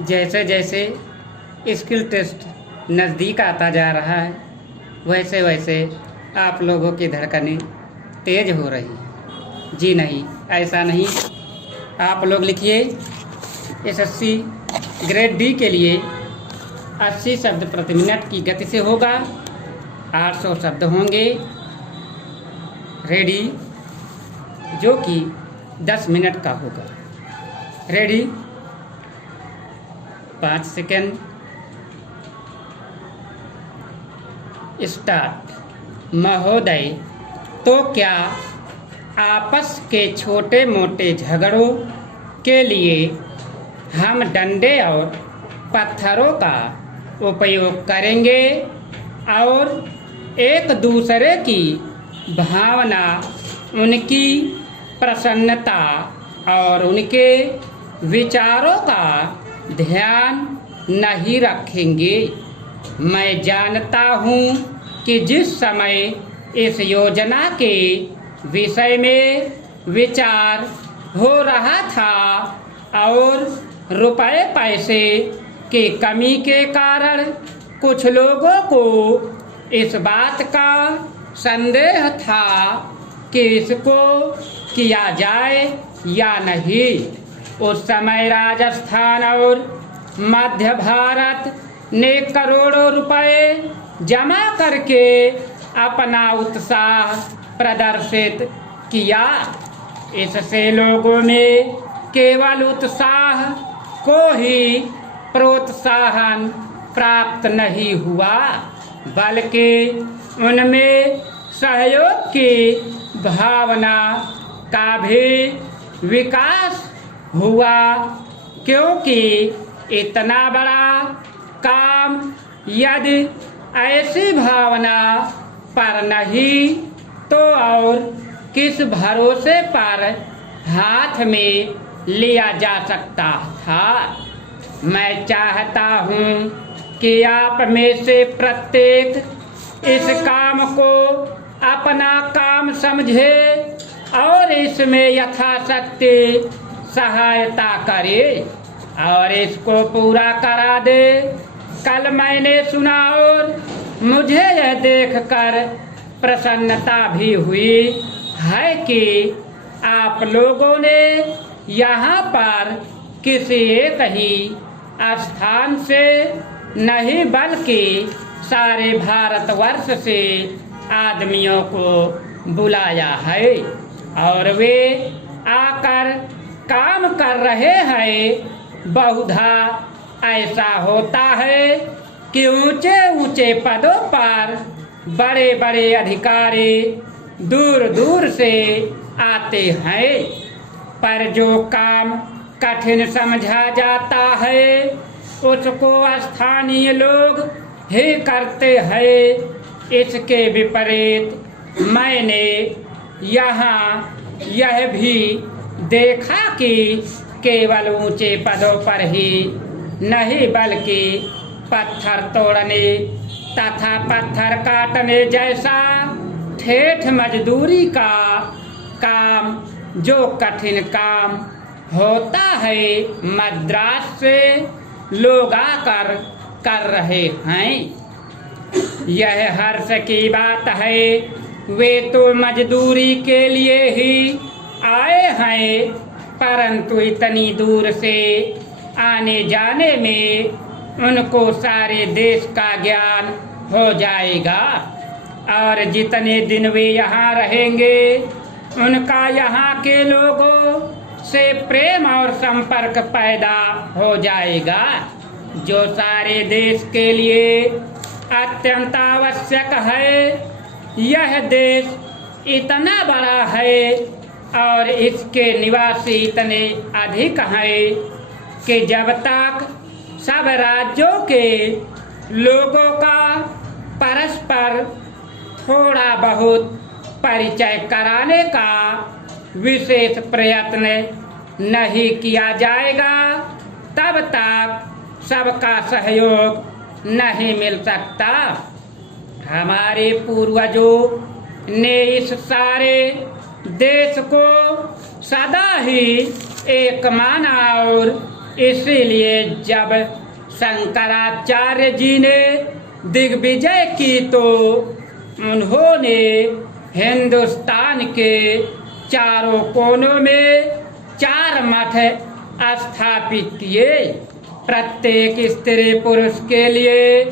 जैसे जैसे skill test नज़दीक आता जा रहा है वैसे वैसे आप लोगों की धड़कनें तेज हो रही हैं। जी नहीं, ऐसा नहीं। आप लोग लिखिए, एसएससी ग्रेड डी के लिए 80 शब्द प्रति मिनट की गति से होगा। 800 शब्द होंगे रेडी, जो कि 10 मिनट का होगा। Ready, 5 second, start. महोदय, तो क्या आपस के छोटे मोटे झगड़ों के लिए हम डंडे और पत्थरों का उपयोग करेंगे और एक दूसरे की भावना, उनकी प्रसन्नता और उनके विचारों का ध्यान नहीं रखेंगे? मैं जानता हूँ कि जिस समय इस योजना के विषय में विचार हो रहा था और रुपए पैसे की कमी के कारण कुछ लोगों को इस बात का संदेह था कि इसको किया जाए या नहीं, उस समय राजस्थान और मध्य भारत ने करोड़ों रुपए जमा करके अपना उत्साह प्रदर्शित किया। इससे लोगों में केवल उत्साह को ही प्रोत्साहन प्राप्त नहीं हुआ, बल्कि उनमें सहयोग की भावना का भी विकास हुआ, क्योंकि इतना बड़ा काम यदि ऐसी भावना पर नहीं तो और किस भरोसे पर हाथ में लिया जा सकता था। मैं चाहता हूँ कि आप में से प्रत्येक इस काम को अपना काम समझे और इसमें यथाशक्ति सहायता करे और इसको पूरा करा दे। कल मैंने सुना और मुझे यह देखकर प्रसन्नता भी हुई है कि आप लोगों ने यहाँ पर किसी एक ही स्थान से नहीं बल्कि सारे भारतवर्ष से आदमियों को बुलाया है और वे आकर काम कर रहे हैं। बहुधा ऐसा होता है कि ऊंचे ऊंचे पदों पर बड़े बड़े अधिकारी दूर दूर से आते हैं, पर जो काम कठिन समझा जाता है उसको स्थानीय लोग ही करते हैं। इसके विपरीत मैंने यहाँ यह भी देखा कि केवल ऊंचे पदों पर ही नहीं बल्कि पत्थर तोड़ने तथा पत्थर काटने जैसा ठेठ मजदूरी का काम, जो कठिन काम होता है, मद्रास से लोग आकर कर रहे हैं। यह हर्ष की बात है। वे तो मजदूरी के लिए ही आए हैं, परंतु इतनी दूर से आने जाने में उनको सारे देश का ज्ञान हो जाएगा और जितने दिन वे यहाँ रहेंगे उनका यहाँ के लोगों से प्रेम और संपर्क पैदा हो जाएगा, जो सारे देश के लिए अत्यंत आवश्यक है। यह देश इतना बड़ा है और इसके निवासी इतने अधिक हैं कि जब तक सब राज्यों के लोगों का परस्पर थोड़ा बहुत परिचय कराने का विशेष प्रयत्न नहीं किया जाएगा, तब तक सबका सहयोग नहीं मिल सकता। हमारे पूर्वजों ने इस सारे देश को सदा ही एक माना और इसीलिए जब शंकराचार्य जी ने दिग्विजय की तो उन्होंने हिंदुस्तान के चारों कोनों में 4 मठ स्थापित किए। प्रत्येक स्त्री पुरुष के लिए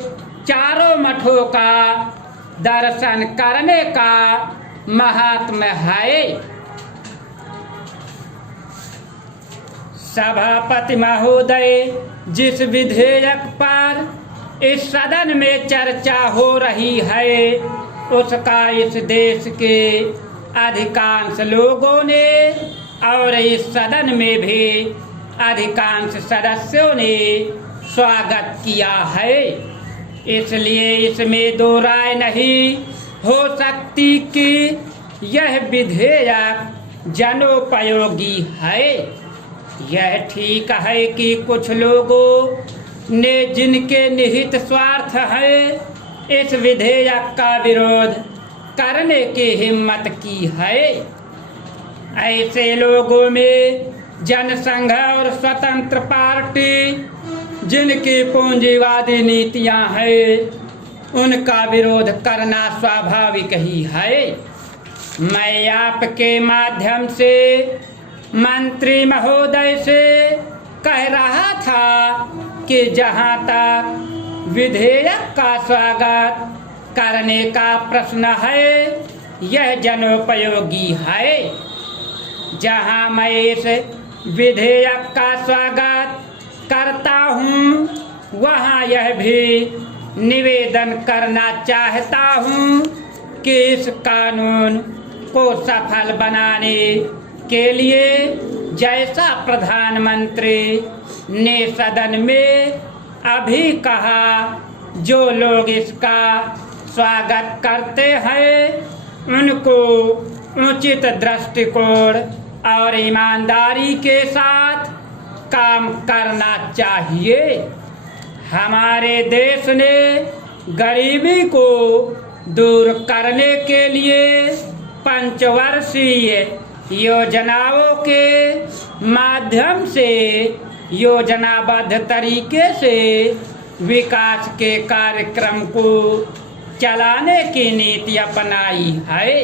चारों मठों का दर्शन करने का महात्म्य है। सभापति महोदय, जिस विधेयक पर इस सदन में चर्चा हो रही है उसका इस देश के अधिकांश लोगों ने और इस सदन में भी अधिकांश सदस्यों ने स्वागत किया है। इसलिए इसमें दो राय नहीं हो सकती कि यह विधेयक जनोपयोगी है। यह ठीक है कि कुछ लोगों ने जिनके निहित स्वार्थ है इस विधेयक का विरोध करने की हिम्मत की है। ऐसे लोगों में जनसंघ और स्वतंत्र पार्टी, जिनकी पूंजीवादी नीतियां हैं, उनका विरोध करना स्वाभाविक ही है। मैं आपके माध्यम से मंत्री महोदय से कह रहा था कि जहां तक विधेयक का स्वागत करने का प्रश्न है यह जनोपयोगी है। जहां मैं इस विधेयक का स्वागत करता हूं वहां यह भी निवेदन करना चाहता हूं कि इस कानून को सफल बनाने के लिए जैसा प्रधानमंत्री ने सदन में अभी कहा, जो लोग इसका स्वागत करते हैं उनको उचित दृष्टिकोण और ईमानदारी के साथ काम करना चाहिए। हमारे देश ने गरीबी को दूर करने के लिए पंचवर्षीय योजनाओं के माध्यम से योजनाबद्ध तरीके से विकास के कार्यक्रम को चलाने की नीति अपनाई है।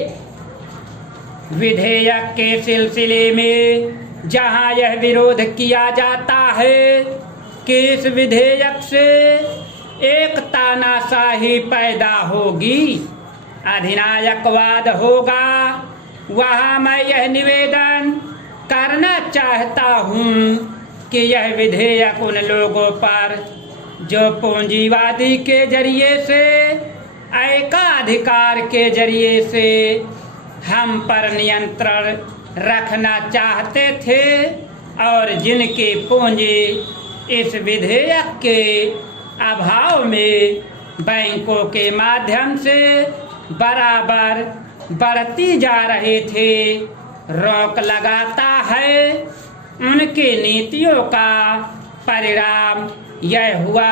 विधेयक के सिलसिले में जहां यह विरोध किया जाता है कि इस विधेयक से एक तानाशाही पैदा होगी, अधिनायकवाद होगा, वहां मैं यह निवेदन करना चाहता हूं कि यह विधेयक उन लोगों पर जो पूंजीवादी के जरिए से, एकाधिकार के जरिए से हम पर नियंत्रण रखना चाहते थे और जिनकी पूंजी इस विधेयक के अभाव में बैंकों के माध्यम से बराबर बढ़ती जा रहे थे, रोक लगाता है। उनकी नीतियों का परिणाम यह हुआ,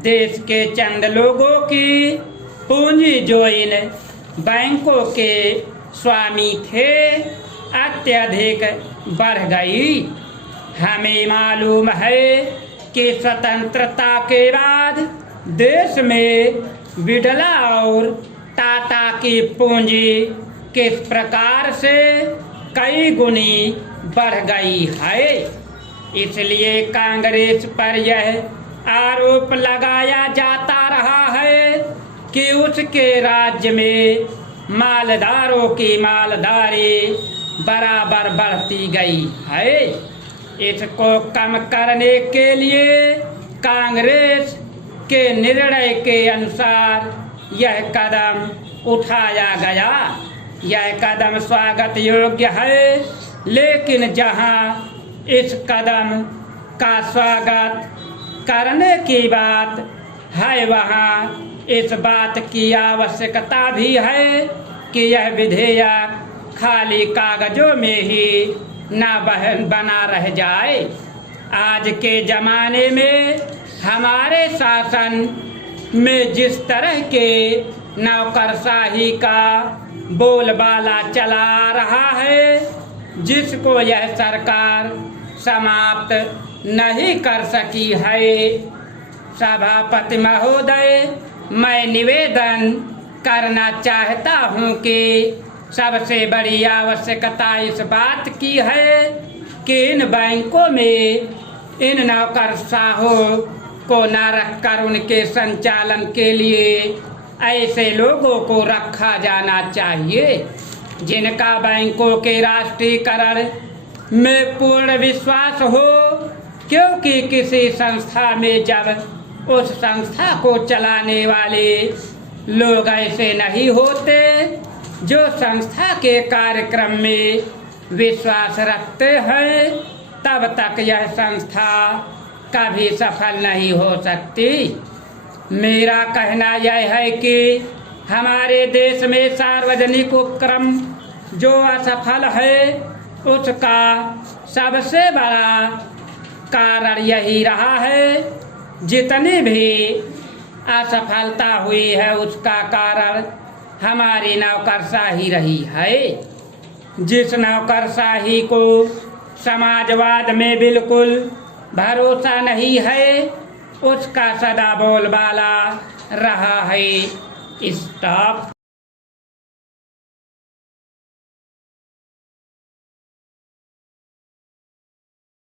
देश के चंद लोगों की पूंजी जो इन बैंकों के स्वामी थे अत्यधिक बढ़ गई। हमें मालूम है कि स्वतंत्रता के बाद देश में बिड़ला और टाटा की पूंजी किस प्रकार से कई गुनी बढ़ गई है। इसलिए कांग्रेस पर यह आरोप लगाया जाता रहा है कि उसके राज्य में मालदारों की मालदारी बराबर बढ़ती गई है। इसको कम करने के लिए कांग्रेस के निर्णय के अनुसार यह कदम उठाया गया। यह कदम स्वागत योग्य है, लेकिन जहां इस कदम का स्वागत करने की बात है वहां इस बात की आवश्यकता भी है कि यह विधेयक खाली कागजों में ही न बना रह जाए। आज के ज़माने में हमारे शासन में जिस तरह के नौकरशाही का बोलबाला चला आ रहा है, जिसको यह सरकार समाप्त नहीं कर सकी है। सभापति महोदय, मैं निवेदन करना चाहता हूं कि सबसे बड़ी आवश्यकता इस बात की है कि इन बैंकों में इन नौकरशाहों को न रखकर उनके संचालन के लिए ऐसे लोगों को रखा जाना चाहिए जिनका बैंकों के राष्ट्रीयकरण में पूर्ण विश्वास हो, क्योंकि किसी संस्था में जब उस संस्था को चलाने वाले लोग ऐसे नहीं होते जो संस्था के कार्यक्रम में विश्वास रखते हैं, तब तक यह संस्था कभी सफल नहीं हो सकती। मेरा कहना यह है कि हमारे देश में सार्वजनिक उपक्रम जो असफल है उसका सबसे बड़ा कारण यही रहा है। जितनी भी असफलता हुई है उसका कारण हमारी नौकरशाही रही है। जिस नौकरशाही को समाजवाद में बिल्कुल भरोसा नहीं है उसका सदा बोलबाला रहा है स्टॉप।